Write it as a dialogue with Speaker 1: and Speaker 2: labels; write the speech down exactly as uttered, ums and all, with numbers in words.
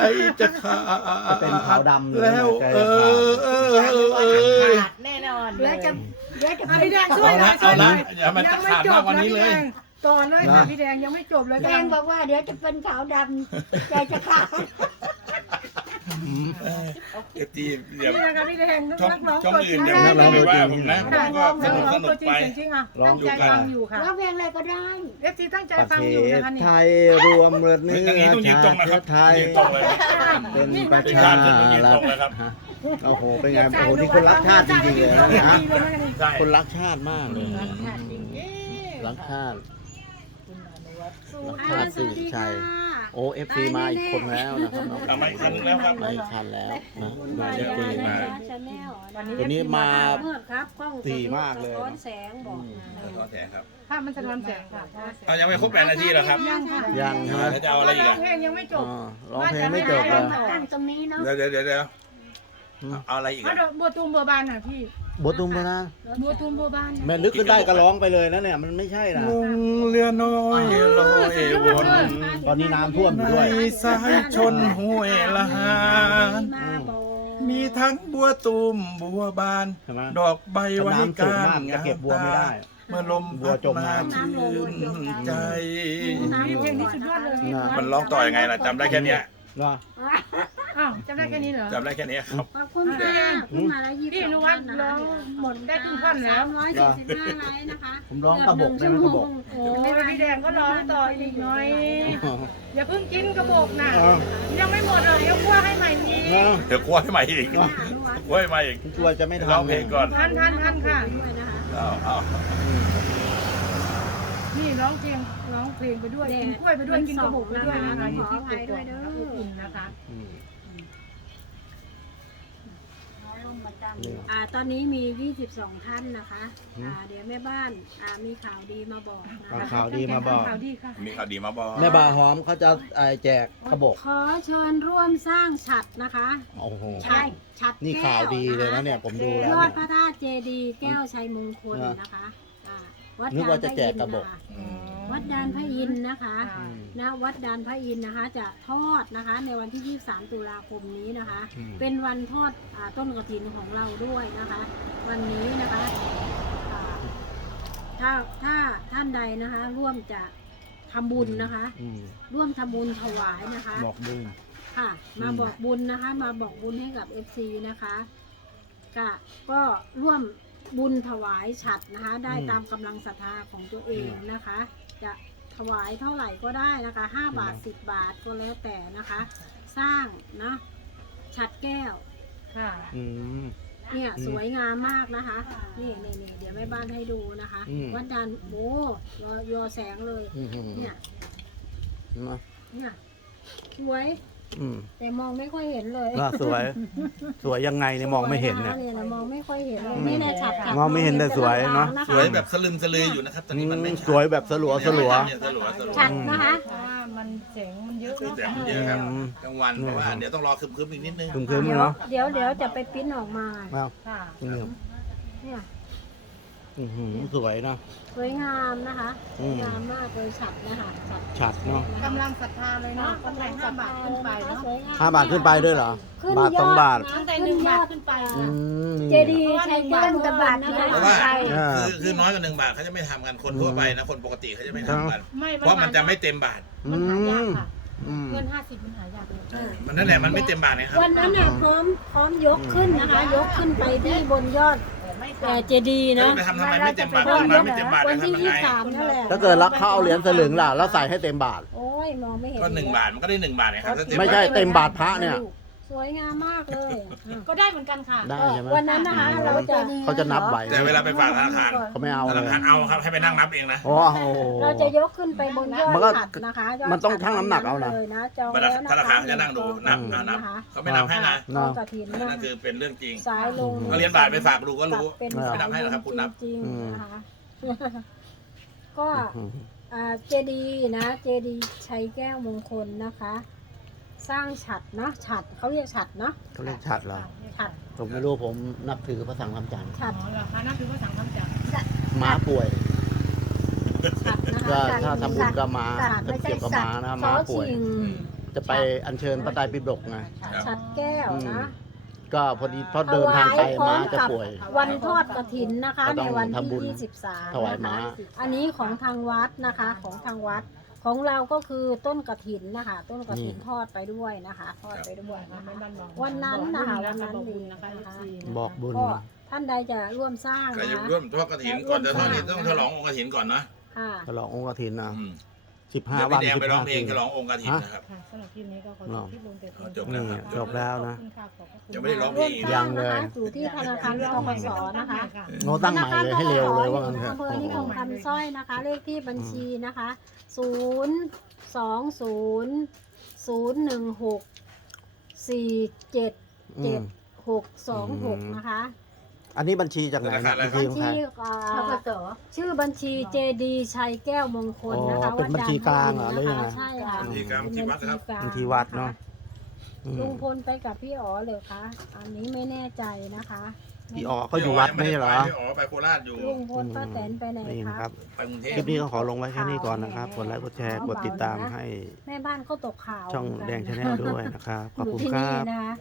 Speaker 1: จะขาด
Speaker 2: จะเป็นขาวดำเลย
Speaker 1: แล้ว
Speaker 2: ใจ
Speaker 1: เอ
Speaker 2: จะขาด
Speaker 1: อเออเออเออ
Speaker 3: ขาดแน่นอน
Speaker 4: เดี๋ยวจะเดี๋ยวจะ
Speaker 3: อ่ะ
Speaker 4: ไป
Speaker 3: พี่แดงช่
Speaker 1: เอา
Speaker 3: วยหน่
Speaker 1: ละ
Speaker 3: อยช่
Speaker 1: เอา
Speaker 3: วยหน่
Speaker 1: ละ
Speaker 3: อย
Speaker 1: อย่ามันจะขาดมากกว่านี้เลย
Speaker 3: ต่อเลยค่ะพี่แดงยังไม่จบเลย
Speaker 4: แดงบอกว่าเดี๋ยวจะเป็นขาวดำใจจะขาด
Speaker 1: เอฟทีเดี๋ยว
Speaker 3: นี่นะคะพี่แดง
Speaker 1: ช่อง
Speaker 3: นักร้อง
Speaker 1: ช่อง
Speaker 3: ตัวจ
Speaker 1: อื่
Speaker 3: ริ
Speaker 1: น
Speaker 3: ง
Speaker 1: เดี๋ยว
Speaker 3: นั
Speaker 1: ไม่ว่าผมนะผม
Speaker 3: ก
Speaker 1: ก็
Speaker 3: ร้อง
Speaker 1: ส
Speaker 3: นัก
Speaker 1: นุก
Speaker 3: ร้อ
Speaker 1: ส
Speaker 3: ง
Speaker 1: นุ
Speaker 3: ตัว
Speaker 1: ก
Speaker 3: จริง
Speaker 1: ไป
Speaker 3: เสียงจริงอ่ะ
Speaker 2: ร้อง
Speaker 3: ตั้งใจฟังอยู่ค่ะ
Speaker 4: ร้องเพลงอะไรก็ได้
Speaker 3: เอฟซีตั้งใจ
Speaker 2: ประ
Speaker 3: ฟัง
Speaker 2: เท
Speaker 3: อยู่นะ
Speaker 2: ศ
Speaker 3: คะนี่
Speaker 2: ไทยรวมเลือดเนื้อ
Speaker 1: อย่างนี้ต้องยืนตรงนะครับ
Speaker 2: ไทย
Speaker 1: ยืนตรงเลย
Speaker 2: เป็นประ
Speaker 1: ชา
Speaker 2: ชา
Speaker 1: ติต้องยืน
Speaker 2: รั
Speaker 1: ตร
Speaker 2: ฐ
Speaker 1: งเลยครับ
Speaker 2: โอ้โหเป็นไงโอ้โหนี่คนรักชาติจริงๆเลยนะฮะ
Speaker 1: ใช่
Speaker 2: คนรักชาติมากเลยรักชาติรักชาติสื่อชัยโอ้เอฟซีมาอีกคนแล้วนะครับน้อง
Speaker 1: เอามาอีกคันนึงแล้วครับ
Speaker 2: มาอีกคันแล้วนะมา
Speaker 1: เดี๋
Speaker 2: เอ
Speaker 1: ยว
Speaker 2: ฟซีมา ตัวนี้มา
Speaker 4: มืดครับกล้อง
Speaker 2: สี่มากเลย
Speaker 4: ร้อนแสงบอก
Speaker 1: ขอแสงครับ
Speaker 3: ภาพมันสะท้อนแสงค่ะ
Speaker 1: เอายังไม่ครบแปดนาทีเหรอครับ
Speaker 3: ยังค่ะ
Speaker 2: ยังใช่ไหม
Speaker 1: แล้วจะเอาอะไรอีก
Speaker 3: ร้อ
Speaker 1: อ่ะ
Speaker 3: งเพลงยังไม่จบ
Speaker 2: อ๋อร้องเพลงไม่จบเลย
Speaker 4: ตั้งตรงนี้เนาะ
Speaker 1: เดี๋ยวเดี๋ยวเดี๋ยวเดี๋ยวเอาอะไรอีก
Speaker 3: เอา
Speaker 1: อ่ะ
Speaker 3: ดอกบัวตูมบัวบานหน่อยพี่
Speaker 2: บทตุ้มไปนะ
Speaker 3: บัวตูมบัวบาน
Speaker 2: แม่นึกขึ้นได้ก็ร้องไปเลยนะเนี่ยมันไม่ใช่นะ
Speaker 1: ลงเรือน้อยลอยวน
Speaker 2: ตอนนี้น้ำท่วมอยู่ด้วย
Speaker 1: ในสายชนห้วยละหาน
Speaker 4: มาบอก
Speaker 1: มีทั้งบัวตูมบัวบาน
Speaker 2: ใช่ไหม
Speaker 1: ดอกใบไว้
Speaker 2: น้ำสูง
Speaker 1: กาม
Speaker 2: าก
Speaker 1: ร
Speaker 2: จะเก็บบัวไม่ได้
Speaker 1: เมื่อลม
Speaker 2: บัว
Speaker 1: พัด
Speaker 2: จม
Speaker 1: มา
Speaker 2: น้ำ
Speaker 1: ชื่นใจ
Speaker 3: นี่เพลงนี้สุดยอดเลยพี่
Speaker 1: มันร้องต่อยังไงล่ะจำได้แค่เนี้ย
Speaker 2: เนาะ
Speaker 3: อ้าวจำได้แค่นี้เหรอ
Speaker 1: จำได้แค่เนี้ยครับ
Speaker 4: ขอบคุณค่ะขึ้นมาแล้วยี่สิบ
Speaker 3: พี่นุวัฒน์ร้องหมดได้ครึ่งท่อนแล้ว
Speaker 4: ร้อยสี่สิบห้าไลค์นะคะ
Speaker 2: ผมร้องกระบอกได้ไหมกระบอก
Speaker 3: โอ้ยพี่แดงก็ร้องต่ออีกหน่อย อย่าเพิ่งกินกระบอกนะ
Speaker 2: อ้าว
Speaker 3: ยังไม่หมดเลยยังคั่วให้ใหม่อีก
Speaker 2: เนาะ
Speaker 1: เดี๋ยวกลัวให้ใหม่อีกกลัวให้ใหม่อีก
Speaker 2: กลัวจะไม่ทัน
Speaker 1: ร้องเพลงก่อน
Speaker 3: ทันทันทันค่ะ
Speaker 4: ด้วยนะคะ
Speaker 1: เอาเอา
Speaker 3: นี่ร้องเพลงร้องเพลงไปด้วยกินกล้วยไปด้วยกินกระบอกไปด้วยนะคะอยู่ที่กกอกนะคะอบอุ่นนะคะ
Speaker 2: อืม
Speaker 4: อ่าตอนนี้มียี่สิบสองท่านนะคะอ่าเดี๋ยวแม่บ้านอ่ามีข่าวดีมาบอกนะ
Speaker 2: เอา
Speaker 4: คะ
Speaker 2: ข่าวดีมาบอก
Speaker 3: ข่าวดีค่ะ
Speaker 1: มีข่าวดีมาบอก
Speaker 2: แม่บาหอมเขาจะไอ้แจกกระบอก
Speaker 4: ขอเชิญร่วมสร้างฉัตรนะคะ
Speaker 2: โอ้โห
Speaker 4: ใช่ฉัตร
Speaker 2: นี่
Speaker 4: แก้
Speaker 2: ข่าวดีเลยนะเนี่ยผมดูแล้ว
Speaker 4: ยอ
Speaker 2: เนี่
Speaker 4: ด
Speaker 2: ย
Speaker 4: พระธาตุเจดีย์แก้วชัยมงคลนะคะอ่าวัด
Speaker 2: นึก
Speaker 4: ดาน
Speaker 2: ว่า
Speaker 4: พ
Speaker 2: จะ
Speaker 4: ระ
Speaker 2: แจ
Speaker 4: อิ
Speaker 2: ก
Speaker 4: นท
Speaker 2: กระ
Speaker 4: ร์
Speaker 2: บอก
Speaker 4: นะคะ
Speaker 1: อืม
Speaker 4: วัดดานพระอินทร์นะคะ
Speaker 3: ค่ะ
Speaker 4: ณวัดดานพระอินทร์นะคะ จะทอดนะคะ ในวันที่ยี่สิบสามตุลาคมนี้นะคะ
Speaker 2: อืม
Speaker 4: เป็นวันทอดอาต้นกระถินของเราด้วยนะคะ วันนี้นะคะอ่าถ้าถ้าท่านใดนะคะ ร่วมจะทำบุญนะคะ
Speaker 2: อืม
Speaker 4: ร่วมทำบุญถวายนะคะ
Speaker 2: บอกบุญ
Speaker 4: ค่ะ มาบอกบุญนะคะ มาบอกบุญให้กับ เอฟ ซี นะคะก็ก็ร่วมบุญถวายฉัตรนะคะ ได้ตามกำลังศรัทธาของตัวเองนะคะ จะถวายเท่าไหร่ก็ได้นะคะห้าบาทสิบบาทก็แล้วแต่นะคะ สร้างนะฉัตรแก้ว
Speaker 3: ค่ะ
Speaker 2: อืม
Speaker 4: เนี่ย
Speaker 2: อืม
Speaker 4: สวยงามมากนะคะ นี่นี่นี่เดี๋ยวแม่บ้านให้ดูนะคะ
Speaker 2: อืม
Speaker 4: วัดดันโอ้ยอยอแสงเลย
Speaker 2: อืมอืม
Speaker 4: เนี่ย
Speaker 2: เนอะ
Speaker 4: เนี่ยสวย
Speaker 2: อืม
Speaker 4: แต่มองไม่ค่อยเห็นเลย
Speaker 2: น่าสวย สวยยังไงเนี่ยมองไม่เห็นเนี่ย
Speaker 4: เนี่ยนะมองไม่ค่อยเห็นเลย
Speaker 2: อืม
Speaker 4: นี่นะฉัตรฉัตร
Speaker 2: มองไม่เห็นแต่สวยเนอะ
Speaker 4: ค
Speaker 1: สวยแบบสลึมสลืออยู่นะครับ ตอนนี้มันไม่
Speaker 2: อืมสวยแบบสลัวสลัว
Speaker 1: สลัวสลัว
Speaker 4: ฉัตรนะคะ
Speaker 3: เพราะว่ามันแสงมันเยอะเนาะ
Speaker 1: แสงมันเยอะครับ
Speaker 2: อืม
Speaker 1: กลางวันเพราะว่าเดี๋ยวต้องรอคึมๆอีกนิดนึง
Speaker 2: คึมคึมๆเนาะ
Speaker 4: เดี๋ยวเดี๋ยวจะไปปริ้นออกมา
Speaker 2: เอา
Speaker 3: ค่ะ
Speaker 2: อืม
Speaker 4: เนี่ย
Speaker 2: อื้อหือสวยเนาะ
Speaker 4: สวยงามนะคะส
Speaker 2: อื
Speaker 4: วย
Speaker 2: ม
Speaker 4: งามมากเลยฉัตรนะคะฉัตร
Speaker 2: ฉัดเนาะ
Speaker 3: กำลังศรัทธาเลยเนาะกำไรห้าบาทขึ้นไปเนาะ
Speaker 4: สวยงม
Speaker 2: ห้าบาทขึ้นไปด้วยเหรอ
Speaker 4: ขึ้น
Speaker 2: บาทสองบาท
Speaker 4: ยดนะ
Speaker 3: ตั้งแต่หนึ่งบาทขึ้นไป
Speaker 2: อืม
Speaker 4: เจดีย์ชัยแก้วมงคลนะคะ
Speaker 1: เพราะว่า
Speaker 4: ใช่
Speaker 2: อ่า
Speaker 1: คือคือน้อยกว่าหนึ่งบาทเขาจะไม่ทำกันคนทั่วไปนะคนปกติเขาจะไม่ทำกัน
Speaker 3: ไม่
Speaker 1: เพราะมันจะไม่เต็มบาท
Speaker 3: มันหายากค่ะ
Speaker 2: อืม
Speaker 3: เงินห้าสิบมันหายากเลย
Speaker 1: มันนั่นแหละมันไม่เต็มบาทนะครับ
Speaker 4: วันนั้นน่ะพร้อมพร้อมยกขึ้นนะคะ ยกขึ้นไปที่บนยอดแต่เจดีย์
Speaker 1: จะ
Speaker 4: นะ
Speaker 1: ไปทำทำไมไม่เต็มบาท
Speaker 4: พร้อม
Speaker 1: มัน
Speaker 4: ยก
Speaker 1: ไม่เต็มบาท
Speaker 4: วัน
Speaker 1: จะ
Speaker 4: ที่
Speaker 1: ทำยัง
Speaker 4: ยี่
Speaker 1: ไง
Speaker 4: สิบสามนั่นแหละ
Speaker 2: ถ้าเกิดรักเขาเอาเหรียญสลึงล่ะแล้วใส่ให้เต็มบาท
Speaker 4: โอ้ยมองไม่เห็น
Speaker 1: ก็หนึ่งบาทมันก็ได้หนึ่งบาทนะครับถ้าเต็ม
Speaker 2: ไม่
Speaker 1: บา
Speaker 2: ใช่
Speaker 1: ท
Speaker 2: เต็มบาทพระเนี่ย
Speaker 4: สวยงามมากเลย
Speaker 3: ก็ได้เหมือนกันค่ะ
Speaker 2: ได้ใช่ไหม
Speaker 4: วันนั้นนะคะเราจะ
Speaker 2: เขาจะนับไว้
Speaker 1: แต่เวลาไปฝากธนาคาร
Speaker 2: เขาไม่เอา
Speaker 1: ธ
Speaker 2: เล
Speaker 1: นาย คารเอาครับให้ไปนั่งนับเองนะ
Speaker 2: โอ้โห
Speaker 4: เราจะยกขึ้นไปบนยอด
Speaker 2: มันก็
Speaker 4: ฉัตรนะคะยด
Speaker 2: มันต้องชั่งน้ำหนักเอานะ
Speaker 4: เลยนะจอง
Speaker 1: ธ
Speaker 4: แล้วนะคะ
Speaker 1: นาคารเขาจะนั่งดูนับอ่านับเขาไม่นับให้นะ
Speaker 4: ทอดกระถินนะ
Speaker 1: นั่นคือเป็นเรื่องจริง
Speaker 4: สายลง
Speaker 1: ก็เหรียญบาทไปฝากดูก็รู้
Speaker 4: เป็น
Speaker 1: ไม่นับให้หรอกครับคุณนับ
Speaker 4: จริง
Speaker 2: อืม
Speaker 4: ๆนะคะ ก็อ่าเจดีย์นะ เจดีย์ชัยแก้วมงคลนะคะ สร้างฉัตรเนาะฉัตรเขาเรียกฉัตรเนาะ
Speaker 2: เขาเรียกฉัดเหรอ
Speaker 4: ฉัตร
Speaker 2: ผมไม่รู้ผมนับถือพระสังฆำจันทร์
Speaker 4: ฉัตร
Speaker 3: อ๋อเหรอคะนั่นคือภาษาคำจับ
Speaker 2: ม้าป่วย
Speaker 4: ฉัตรนะคะ
Speaker 2: ก็
Speaker 4: ฉัตร
Speaker 2: ถ้าทำบุญกับม้า
Speaker 4: ฉัตรไม่ใช่
Speaker 2: เกี่ยวกับ
Speaker 4: สั
Speaker 2: ม้า
Speaker 4: ตว์
Speaker 2: นะ
Speaker 4: ซ
Speaker 2: ม้า
Speaker 4: อ
Speaker 2: ป่วย
Speaker 4: ชิง
Speaker 2: จะไปอัญเชิญพระไตรปิฎกไง
Speaker 4: ฉัดแก้วนะ
Speaker 2: ก็พอดีเพราะเดินทางไกลม้าจะป่วย
Speaker 4: วันทอดกฐินนะคะ
Speaker 2: ก็ต้
Speaker 4: ใน
Speaker 2: อง
Speaker 4: วัน
Speaker 2: ทำบุ
Speaker 4: ที่
Speaker 2: ญ
Speaker 4: ยี่สิบสาม
Speaker 2: ถวายม้า
Speaker 4: อันนี้ของทางวัดนะคะของทางวัดของเราก็คือต้นกฐินนะคะ ต้นกฐินทอดไปด้วยนะคะทอดไปด้วยนะคะวันนั้นนะคะวันนั้นดีนะคะ
Speaker 2: บอกบุญ
Speaker 4: ก็ท่านใดจะร่วมสร้าง
Speaker 1: ก็
Speaker 4: นะ
Speaker 1: จะ
Speaker 4: คะ
Speaker 1: ร่วมทอดกฐินก่อนจะทอดนี่ต้องฉลององค์กฐินก่อนนะ
Speaker 4: ค่ะ
Speaker 2: ฉลององค์กฐินนะ
Speaker 1: อืม
Speaker 2: สิบห้า
Speaker 1: เดี๋ยว
Speaker 2: วั
Speaker 1: พี่
Speaker 2: น
Speaker 1: แดง
Speaker 2: สิ
Speaker 1: ไป
Speaker 2: บ
Speaker 1: ร้อ
Speaker 2: ห้าง
Speaker 1: เพล
Speaker 2: คื
Speaker 1: ง
Speaker 2: น
Speaker 1: ฉลององค์กฐินนะครับ
Speaker 3: ค่ะสำหรับคลิปนี้ก็ขอจบคลิปลงแต่เพียง
Speaker 1: จบแล้
Speaker 2: นี่
Speaker 1: วครับ
Speaker 2: จบแล้วนะ
Speaker 3: ขอบคุณค่ะขอบพระคุณ
Speaker 1: ยังไม่ได้ร้องเพ
Speaker 4: ร่
Speaker 1: ล
Speaker 4: ว
Speaker 1: ง
Speaker 4: ม
Speaker 1: อีก
Speaker 4: ส
Speaker 2: ยั
Speaker 4: ร้าง
Speaker 2: งเลย
Speaker 4: นะคะอยู่ที่ธนาคารทกสนะคะ
Speaker 2: โนตั้งใหม่เลยให้เร็วเลยว่างั้นเถอะ
Speaker 4: อำเภอนิคมคำสร้อยนะคะ เลขที่บัญชีนะคะศูนย์สองศูนย์ศูนย์หนึ่งหกสี่เจ็ดเจ็ดหกสองหกนะคะ
Speaker 2: อันนี้บัญชีจากไหนนะบัญชี
Speaker 4: บัญ
Speaker 2: ของใคร
Speaker 4: ชีอ่าชื่อบัญชีเจดีชัยแก้วมงคลนะคะ
Speaker 2: อ๋อเป็นบัญชีกลางเหรอหรือยังไง
Speaker 4: ใช่ค่ะ
Speaker 1: บัญชีกลางที่วัดนะครับ
Speaker 2: บัญชีวัดเนาะอืม
Speaker 4: ลุงพลไปกับพี่อ๋อเลยคะอันนี้ไม่แน่ใจนะคะ
Speaker 2: พี่อ๋อเขาอยู่วัดไม่ใช่เหรอ
Speaker 1: พี่อ๋อไปโคราชอยู่
Speaker 4: ลุงพลป้าแตนไปไหน
Speaker 2: นี่นะค
Speaker 4: คะ
Speaker 2: รับ
Speaker 1: ไปกรุงเท
Speaker 2: คลิ
Speaker 1: พ
Speaker 2: ปนี้ก็ขอลงไว้แค่นี้ก่อนนะครับ กดไลค์ กดแชร์ กดติดตามให้
Speaker 4: แม่บ้านก็ตกข่าว
Speaker 2: ช่อง
Speaker 4: เหมืน
Speaker 2: แด
Speaker 4: กัน
Speaker 2: งชาแนลด้วยนะครับ ขอบ
Speaker 4: อยู่
Speaker 2: คุณ
Speaker 4: ที่
Speaker 2: ครั
Speaker 4: นี่
Speaker 2: บ
Speaker 4: นะคะ